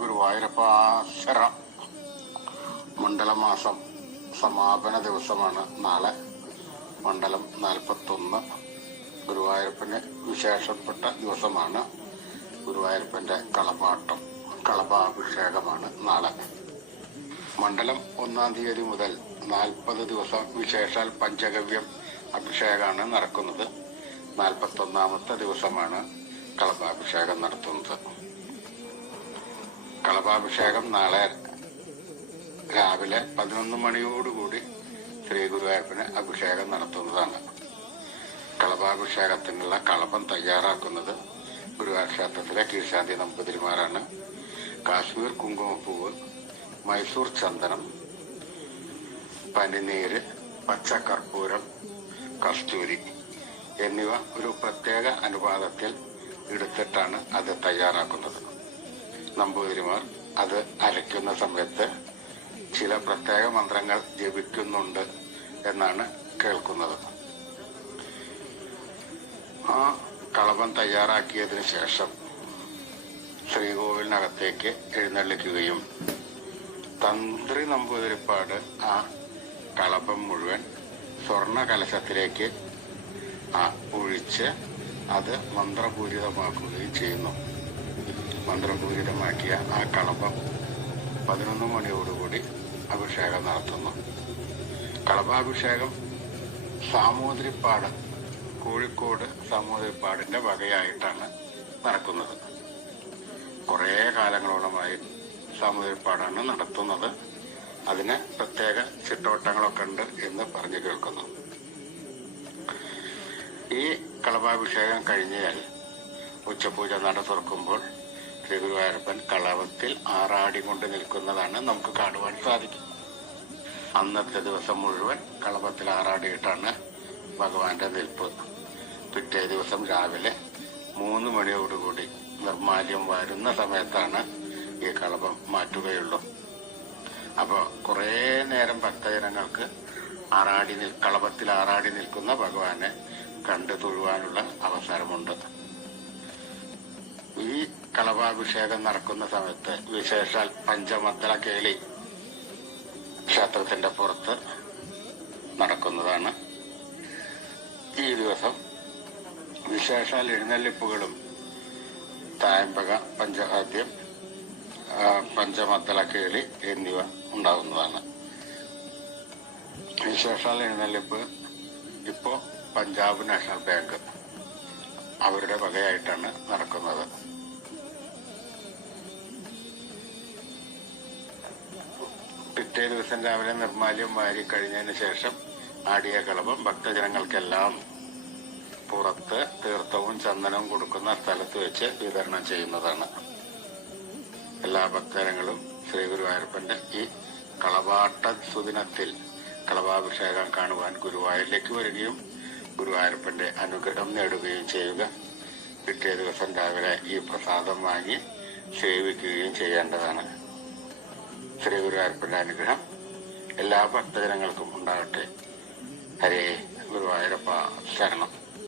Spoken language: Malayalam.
ഗുരുവായൂരപ്പ ശരണം മണ്ഡലമാസം സമാപന ദിവസമാണ് നാളെ. മണ്ഡലം നാൽപ്പത്തൊന്ന്. ഗുരുവായൂരപ്പന് വിശേഷപ്പെട്ട ദിവസമാണ്. ഗുരുവായൂരപ്പന്റെ കളപാട്ടം കളഭാഭിഷേകമാണ് നാളെ. മണ്ഡലം ഒന്നാം തീയതി മുതൽ നാൽപ്പത് ദിവസം വിശേഷാൽ പഞ്ചഗവ്യം അഭിഷേകമാണ് നടക്കുന്നത്. നാൽപ്പത്തൊന്നാമത്തെ ദിവസമാണ് കളഭാഭിഷേകം നടത്തുന്നത്. കളഭാഭിഷേകം നാളെ രാവിലെ പതിനൊന്ന് മണിയോടുകൂടി ശ്രീ ഗുരുവായൂരപ്പന് അഭിഷേകം നടത്തുന്നതാണ്. കളഭാഭിഷേകത്തിനുള്ള കളഭം തയ്യാറാക്കുന്നത് ഗുരുവായൂർ ക്ഷേത്രത്തിലെ കീഴ്ശാന്തി നമ്പൂതിരിമാരാണ് കാശ്മീർ കുങ്കുമപ്പൂവ് മൈസൂർ ചന്ദനം പനിനീര് പച്ചക്കർപ്പൂരം കസ്തൂരി എന്നിവ ഒരു പ്രത്യേക അനുപാതത്തിൽ എടുത്തിട്ടാണ് അത് തയ്യാറാക്കുന്നത്. നമ്പൂതിരിമാർ അത് അരയ്ക്കുന്ന സമയത്ത് ചില പ്രത്യേക മന്ത്രങ്ങൾ ജപിക്കുന്നുണ്ട് എന്നാണ് കേൾക്കുന്നത്. ആ കളപം തയ്യാറാക്കിയതിനു ശേഷം ശ്രീകോവിലിനകത്തേക്ക് എഴുന്നള്ളിക്കുകയും തന്ത്രി നമ്പൂതിരിപ്പാട് ആ കളപം മുഴുവൻ സ്വർണ കലശത്തിലേക്ക് ഒഴിച്ച് അത് മന്ത്രപൂരിതമാക്കുകയും ചെയ്യുന്നു. മന്ത്രപൂരിതമാക്കിയ ആ കളഭം പതിനൊന്ന് മണിയോടുകൂടി അഭിഷേകം നടത്തുന്നു. കളഭാഭിഷേകം സാമൂതിരിപ്പാട് കോഴിക്കോട് സാമൂതിരിപ്പാടിന്റെ വകയായിട്ടാണ് നടക്കുന്നത്. കുറേ കാലങ്ങളോളമായി സാമൂതിരിപ്പാടാണ് നടത്തുന്നത്. അതിന് പ്രത്യേക ചിട്ടവട്ടങ്ങളൊക്കെ ഉണ്ട് എന്ന് പറഞ്ഞു കേൾക്കുന്നു. ഈ കളഭാഭിഷേകം കഴിഞ്ഞാൽ ഉച്ചപൂജ നട തുറക്കുമ്പോൾ ശ്രീ ഗുരുവായൂരപ്പൻ കളവത്തിൽ ആറാടി കൊണ്ട് നിൽക്കുന്നതാണ് നമുക്ക് കാണുവാൻ സാധിക്കും. അന്നത്തെ ദിവസം മുഴുവൻ കളവത്തിൽ ആറാടിയിട്ടാണ് ഭഗവാന്റെ നിൽപ്പ്. പിറ്റേ ദിവസം രാവിലെ മൂന്ന് മണിയോടുകൂടി നിർമാല്യം വരുന്ന സമയത്താണ് ഈ കളഭം മാറ്റുകയുള്ളൂ. അപ്പോ കുറേ നേരം ഭക്തജനങ്ങൾക്ക് ആറാടി നിൽ കളഭത്തിൽ ആറാടി നിൽക്കുന്ന ഭഗവാനെ കണ്ടു തൊഴുവാനുള്ള അവസരമുണ്ട്. ഈ കളഭാഭിഷേകം നടക്കുന്ന സമയത്ത് വിശേഷാൽ പഞ്ചമദ്ദള കേളി ക്ഷേത്രത്തിന്റെ പുറത്ത് നടക്കുന്നതാണ്. ഈ ദിവസം വിശേഷാൽ എഴുന്നള്ളിപ്പുകളും തായമ്പക പഞ്ചഹാദ്യം പഞ്ചമദ്ദള കേളി എന്നിവ ഉണ്ടാകുന്നതാണ് വിശേഷാൽ എഴുന്നള്ളിപ്പ് ഇപ്പോ പഞ്ചാബ് നാഷണൽ ബാങ്ക് അവരുടെ വകയായിട്ടാണ് നടക്കുന്നത്. പിറ്റേ ദിവസം രാവിലെ നിർമാല്യം വാരി കഴിഞ്ഞതിന് ശേഷം ആടിയ കളവും ഭക്തജനങ്ങൾക്കെല്ലാം പുറത്ത് തീർത്ഥവും ചന്ദനവും കൊടുക്കുന്ന സ്ഥലത്ത് വെച്ച് വിതരണം ചെയ്യുന്നതാണ്. എല്ലാ ഭക്തജനങ്ങളും ശ്രീ ഗുരുവായൂരപ്പന്റെ ഈ കളവാട്ട സുദിനത്തിൽ കളഭാഭിഷേകം കാണുവാൻ ഗുരുവായൂരിലേക്ക് വരികയും ഗുരുവായൂരപ്പന്റെ അനുഗ്രഹം നേടുകയും ചെയ്യുക. പിറ്റേ ദിവസം രാവിലെ ഈ പ്രസാദം വാങ്ങി സേവിക്കുകയും ചെയ്യേണ്ടതാണ്. ശ്രീ ഗുരുവായൂരപ്പന്റെ അനുഗ്രഹം എല്ലാ ഭക്തജനങ്ങൾക്കും ഉണ്ടാകട്ടെ. ഹരേ ഗുരുവായൂരപ്പ. ശരണം.